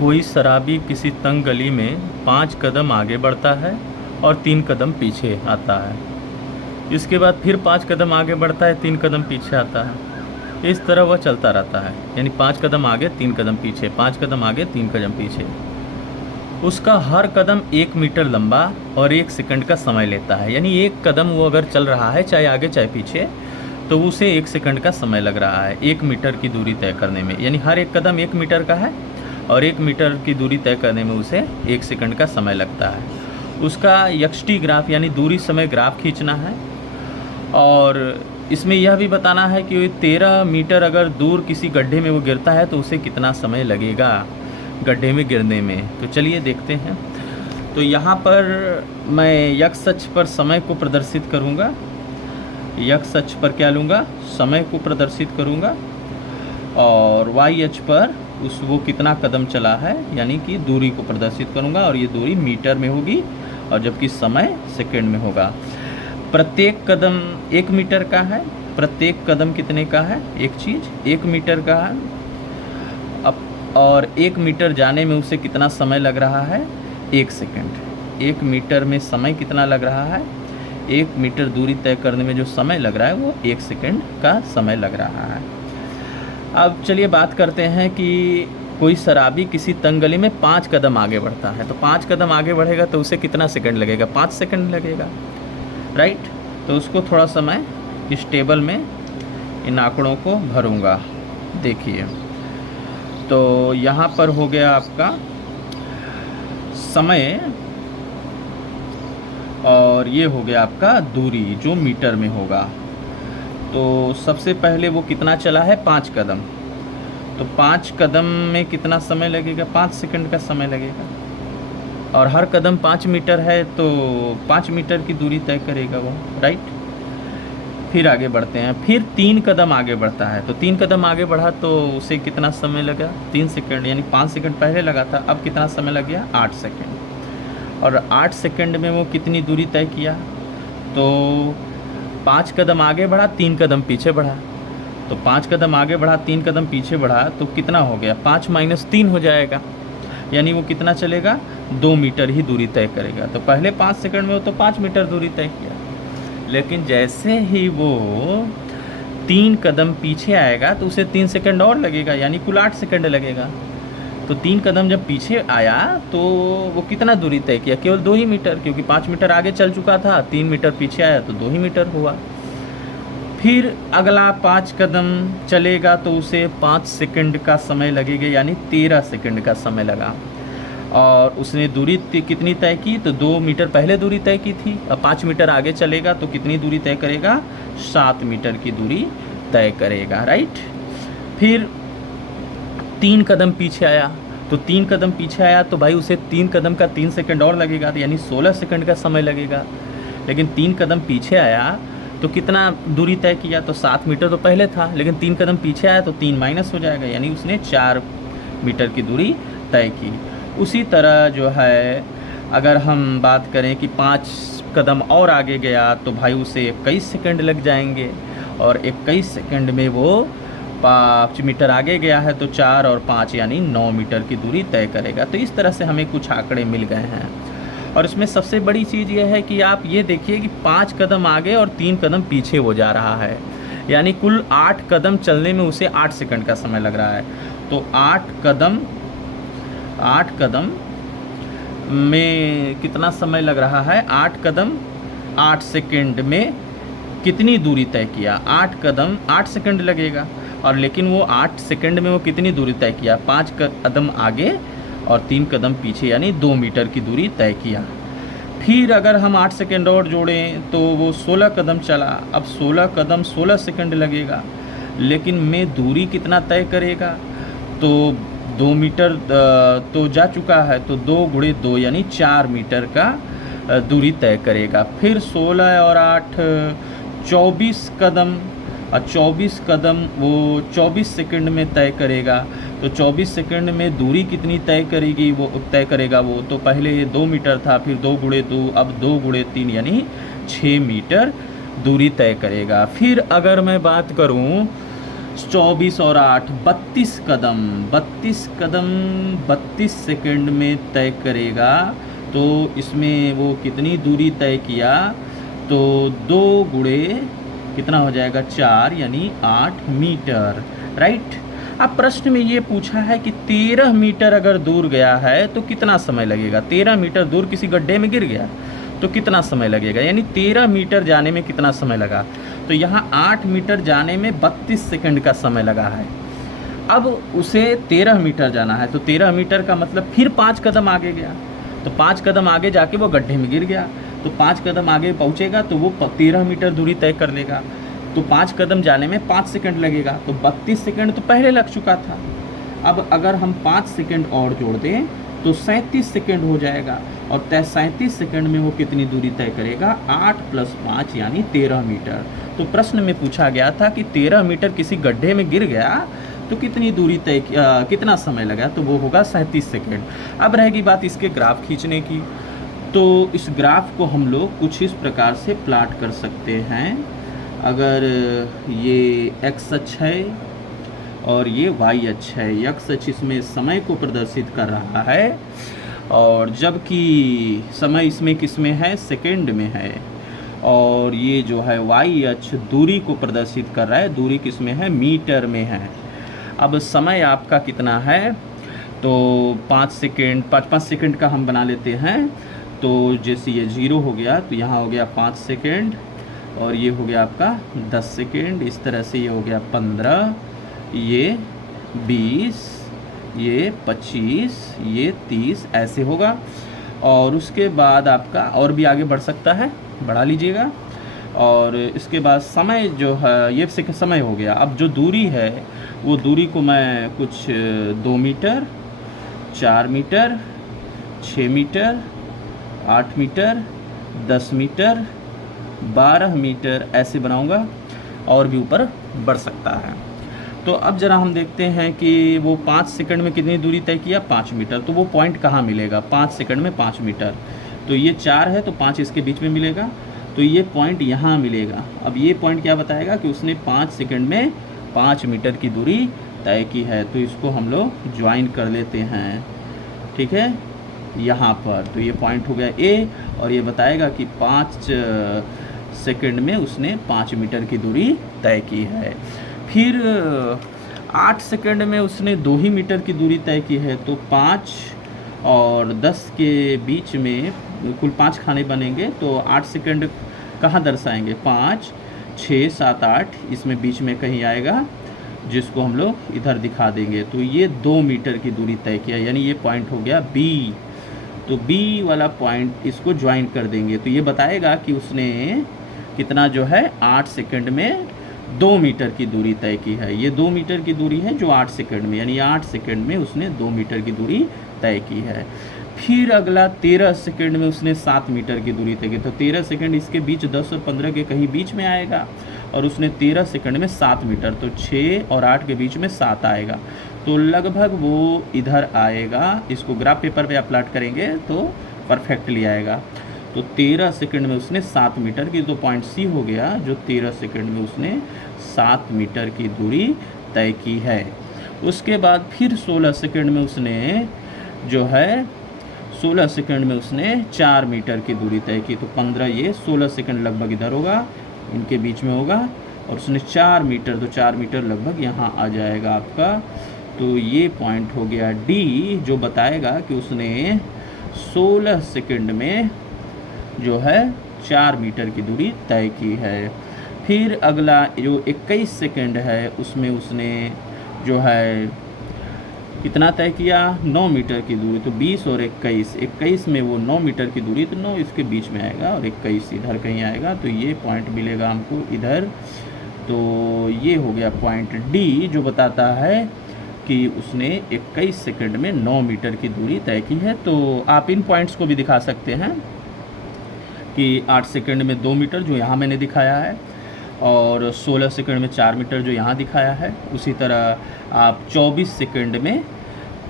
कोई शराबी किसी तंग गली में 5 कदम आगे बढ़ता है और 3 कदम पीछे आता है। इसके बाद फिर 5 कदम आगे बढ़ता है, 3 कदम पीछे आता है। इस तरह वह चलता रहता है, यानी 5 कदम आगे 3 कदम पीछे, 5 कदम आगे 3 कदम पीछे। उसका हर कदम 1 मीटर लंबा और 1 सेकंड का समय लेता है। यानी एक कदम वो अगर चल रहा है, चाहे आगे चाहे पीछे, तो उसे 1 सेकंड का समय लग रहा है 1 मीटर की दूरी तय करने में। यानी हर एक कदम 1 मीटर का है और 1 मीटर की दूरी तय करने में उसे 1 सेकंड का समय लगता है। उसका यक्षटी ग्राफ यानी दूरी समय ग्राफ खींचना है और इसमें यह भी बताना है कि 13 मीटर अगर दूर किसी गड्ढे में वो गिरता है तो उसे कितना समय लगेगा गड्ढे में गिरने में। तो चलिए देखते हैं। तो यहाँ पर मैं यक्ष अक्ष पर समय को प्रदर्शित करूँगा, यक्ष अक्ष पर क्या लूँगा, समय को प्रदर्शित करूँगा और वाई अक्ष पर वो कितना कदम चला है यानी कि दूरी को प्रदर्शित करूँगा और ये दूरी मीटर में होगी और जबकि समय सेकंड में होगा। प्रत्येक कदम 1 मीटर का है, प्रत्येक कदम कितने का है, एक चीज़ 1 मीटर का है। अब और 1 मीटर जाने में उसे कितना समय लग रहा है, 1 सेकंड। 1 मीटर में समय कितना लग रहा है, 1 मीटर दूरी तय करने में जो समय लग रहा है वो 1 सेकंड का समय लग रहा है। अब चलिए बात करते हैं कि कोई शराबी किसी तंग गली में 5 कदम आगे बढ़ता है। तो 5 कदम आगे बढ़ेगा तो उसे कितना सेकंड लगेगा, 5 सेकंड लगेगा, राइट। तो उसको थोड़ा समय इस टेबल में इन आंकड़ों को भरूंगा। देखिए, तो यहाँ पर हो गया आपका समय और ये हो गया आपका दूरी जो मीटर में होगा। तो सबसे पहले वो कितना चला है, 5 कदम। तो 5 कदम में कितना समय लगेगा, 5 सेकंड का समय लगेगा और हर कदम 5 मीटर है तो 5 मीटर की दूरी तय करेगा वो, राइट। फिर आगे बढ़ते हैं, फिर 3 कदम आगे बढ़ता है। तो 3 कदम आगे बढ़ा तो उसे कितना समय लगा, 3 सेकंड। यानी 5 सेकंड पहले लगा था, अब कितना समय लग गया, 8 सेकंड। और 8 सेकंड में वो कितनी दूरी तय किया, तो 5 कदम आगे बढ़ा, 3 कदम पीछे बढ़ा। तो 5 कदम आगे बढ़ा, 3 कदम पीछे बढ़ा तो कितना हो गया, 5 माइनस 3 हो जाएगा। यानी वो कितना चलेगा, 2 मीटर ही दूरी तय करेगा। तो पहले 5 सेकंड में वो तो 5 मीटर दूरी तय किया, लेकिन जैसे ही वो 3 कदम पीछे आएगा तो उसे 3 सेकंड और लगेगा, यानी कुल 8 सेकंड लगेगा। तो 3 कदम जब पीछे आया तो वो कितना दूरी तय किया, केवल 2 ही मीटर, क्योंकि 5 मीटर आगे चल चुका था। 3 मीटर पीछे आया तो 2 ही मीटर हुआ। फिर अगला 5 कदम चलेगा तो उसे 5 सेकंड का समय लगेगा, यानी 13 सेकंड का समय लगा। और उसने दूरी कितनी तय की, तो 2 मीटर पहले दूरी तय की थी। अब 5 मीटर आगे चलेगा तो कितनी दूरी तय करेगा, 7 मीटर की दूरी तय करेगा, राइट। फिर 3 कदम पीछे आया, तो 3 कदम पीछे आया तो भाई उसे 3 कदम का 3 सेकंड और लगेगा, यानी 16 सेकंड का समय लगेगा। लेकिन 3 कदम पीछे आया तो कितना दूरी तय किया, तो 7 मीटर तो पहले था, लेकिन 3 कदम पीछे आया तो 3 माइनस हो जाएगा, यानी उसने 4 मीटर की दूरी तय की। उसी तरह जो है अगर हम बात करें कि 5 कदम और आगे गया तो भाई उसे 21 सेकंड लग जाएंगे और 21 सेकंड में वो 5 मीटर आगे गया है तो 4 और 5 यानी 9 मीटर की दूरी तय करेगा। तो इस तरह से हमें कुछ आंकड़े मिल गए हैं। और इसमें सबसे बड़ी चीज़ ये है कि आप ये देखिए कि 5 कदम आगे और 3 कदम पीछे हो जा रहा है, यानी कुल 8 कदम चलने में उसे 8 सेकंड का समय लग रहा है। तो 8 कदम में कितना समय लग रहा है, 8 कदम 8 सेकंड में कितनी दूरी तय किया, 8 कदम 8 सेकंड लगेगा। और लेकिन वो 8 सेकंड में वो कितनी दूरी तय किया, 5 कदम आगे और 3 कदम पीछे, यानी 2 मीटर की दूरी तय किया। फिर अगर हम 8 सेकंड और जोड़ें तो वो 16 कदम चला। अब 16 कदम 16 सेकंड लगेगा, लेकिन में दूरी कितना तय करेगा, तो 2 मीटर तो जा चुका है, तो 2 गुणे 2 यानी 4 मीटर का दूरी तय करेगा। फिर 16 और 8 24 कदम, और 24 कदम वो 24 सेकंड में तय करेगा। तो 24 सेकंड में दूरी कितनी तय करेगी, वो तय करेगा वो, तो पहले ये 2 मीटर था, फिर 2 गुणे 2, अब 2 गुणे 3 यानी 6 मीटर दूरी तय करेगा। फिर अगर मैं बात करूं 24 और 8 32 कदम, 32 कदम 32 सेकंड में तय करेगा। तो इसमें वो कितनी दूरी तय किया, तो 2 गुणे कितना हो जाएगा 4 यानी 8 मीटर, राइट। अब प्रश्न में ये पूछा है कि 13 मीटर अगर दूर गया है तो कितना समय लगेगा। 13 मीटर दूर किसी गड्ढे में गिर गया तो कितना समय लगेगा, यानी 13 मीटर जाने में कितना समय लगा। तो यहाँ 8 मीटर जाने में 32 सेकंड का समय लगा है। अब उसे 13 मीटर जाना है, तो 13 मीटर का मतलब फिर 5 कदम आगे गया, तो 5 कदम आगे जाके वो गड्ढे में गिर गया, तो 5 कदम आगे पहुँचेगा तो वो 13 मीटर दूरी तय कर लेगा। तो 5 कदम जाने में 5 सेकंड लगेगा, तो 32 सेकंड तो पहले लग चुका था। अब अगर हम 5 सेकंड और जोड़ दें तो 37 सेकंड हो जाएगा, और 37 सेकंड में वो कितनी दूरी तय करेगा, 8 + 5 यानी 13 मीटर। तो प्रश्न में पूछा गया था कि 13 मीटर किसी गड्ढे में गिर गया तो कितनी दूरी तय कितना समय लगा, तो वो होगा 37 सेकंड। अब रहेगी बात इसके ग्राफ खींचने की। तो इस ग्राफ को हम लोग कुछ इस प्रकार से प्लाट कर सकते हैं। अगर ये x अक्ष है और ये y अक्ष है, x अक्ष इसमें समय को प्रदर्शित कर रहा है, और जबकि समय इसमें किसमें है, सेकंड में है, और ये जो है y अक्ष दूरी को प्रदर्शित कर रहा है, दूरी किसमें है, मीटर में है। अब समय आपका कितना है, तो 5 सेकंड 5 सेकंड का हम बना लेते हैं। तो जैसे ये 0 हो गया तो यहाँ हो गया 5 सेकंड, और ये हो गया आपका 10 सेकंड, इस तरह से ये हो गया 15, ये 20, ये 25, ये 30, ऐसे होगा। और उसके बाद आपका और भी आगे बढ़ सकता है, बढ़ा लीजिएगा। और इसके बाद समय जो है ये समय हो गया। अब जो दूरी है वो दूरी को मैं कुछ 2 metre, 4 metre, 6 metre, 8 metre, 10 metre, 12 metre ऐसे बनाऊंगा, और भी ऊपर बढ़ सकता है। तो अब ज़रा हम देखते हैं कि वो 5 सेकंड में कितनी दूरी तय किया, 5 मीटर। तो वो पॉइंट कहाँ मिलेगा, 5 सेकंड में 5 मीटर, तो ये 4 है तो 5 इसके बीच में मिलेगा, तो ये पॉइंट यहाँ मिलेगा। अब ये पॉइंट क्या बताएगा कि उसने 5 सेकंड में 5 मीटर की दूरी तय की है। तो इसको हम लोग ज्वाइन कर लेते हैं, ठीक है, यहाँ पर। तो ये पॉइंट हो गया ए, और ये बताएगा कि 5 सेकंड में उसने 5 मीटर की दूरी तय की है। फिर 8 सेकंड में उसने 2 ही मीटर की दूरी तय की है। तो 5 और 10 के बीच में कुल 5 खाने बनेंगे, तो 8 सेकंड कहाँ दर्शाएंगे, 5, 6, 7, 8 इसमें बीच में कहीं आएगा, जिसको हम लोग इधर दिखा देंगे। तो ये 2 मीटर की दूरी तय किया, यानी ये पॉइंट हो गया बी। तो बी वाला पॉइंट इसको ज्वाइन कर देंगे, तो ये बताएगा कि उसने कितना जो है 8 सेकंड में 2 मीटर की दूरी तय की है। ये 2 मीटर की दूरी है जो 8 सेकंड में, यानी 8 सेकंड में उसने 2 मीटर की दूरी तय की है। फिर अगला 13 सेकंड में उसने 7 मीटर की दूरी तय की। तो 13 सेकंड इसके बीच 10 और 15 के कहीं बीच में आएगा, और उसने 13 सेकंड में 7 मीटर, तो 6 और 8 के बीच में 7 आएगा, तो लगभग वो इधर आएगा। इसको ग्राफ पेपर पे आप प्लॉट करेंगे तो परफेक्टली आएगा। तो 13 सेकंड में उसने 7 मीटर की, तो पॉइंट सी हो गया, जो 13 सेकंड में उसने 7 मीटर की दूरी तय की है। उसके बाद फिर 16 सेकंड में उसने जो है 16 सेकंड में उसने 4 मीटर की दूरी तय की। तो 15, ये 16 सेकंड लगभग इधर होगा, इनके बीच में होगा, और उसने 4 मीटर, तो 4 मीटर लगभग यहाँ आ जाएगा आपका। तो ये पॉइंट हो गया डी, जो बताएगा कि उसने 16 सेकंड में जो है 4 मीटर की दूरी तय की है। फिर अगला जो 21 सेकंड है उसमें उसने जो है कितना तय किया, 9 मीटर की दूरी। तो 20 और 21 में वो 9 मीटर की दूरी, तो 9 इसके बीच में आएगा और 21 इधर कहीं आएगा, तो ये पॉइंट मिलेगा हमको इधर। तो ये हो गया पॉइंट डी, जो बताता है कि उसने 21 सेकंड में 9 मीटर की दूरी तय की है। तो आप इन पॉइंट्स को भी दिखा सकते हैं कि 8 सेकंड में 2 मीटर जो यहाँ मैंने दिखाया है, और 16 सेकंड में 4 मीटर जो यहाँ दिखाया है। उसी तरह आप 24 सेकंड में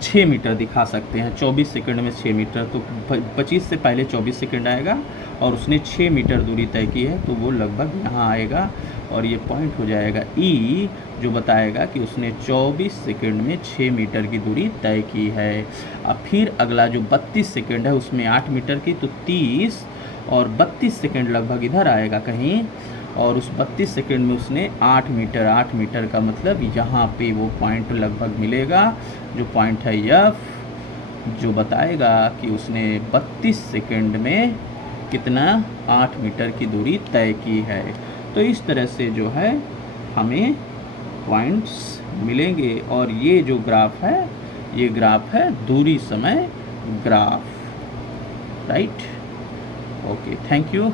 6 मीटर दिखा सकते हैं। 24 सेकंड में 6 मीटर, तो 25 से पहले 24 सेकंड आएगा और उसने 6 मीटर दूरी तय की है, तो वो लगभग यहाँ आएगा और ये पॉइंट हो जाएगा ई, जो बताएगा कि उसने 24 सेकंड में 6 मीटर की दूरी तय की है। अब फिर अगला जो 32 सेकंड है उसमें 8 मीटर की, तो 30 और 32 सेकंड लगभग इधर आएगा कहीं, और उस 32 सेकंड में उसने 8 मीटर का मतलब यहाँ पे वो पॉइंट लगभग मिलेगा, जो पॉइंट है एफ, जो बताएगा कि उसने 32 सेकंड में कितना 8 मीटर की दूरी तय की है। तो इस तरह से जो है हमें पॉइंट्स मिलेंगे, और ये जो ग्राफ है ये ग्राफ है दूरी समय graph, right. Okay, thank you.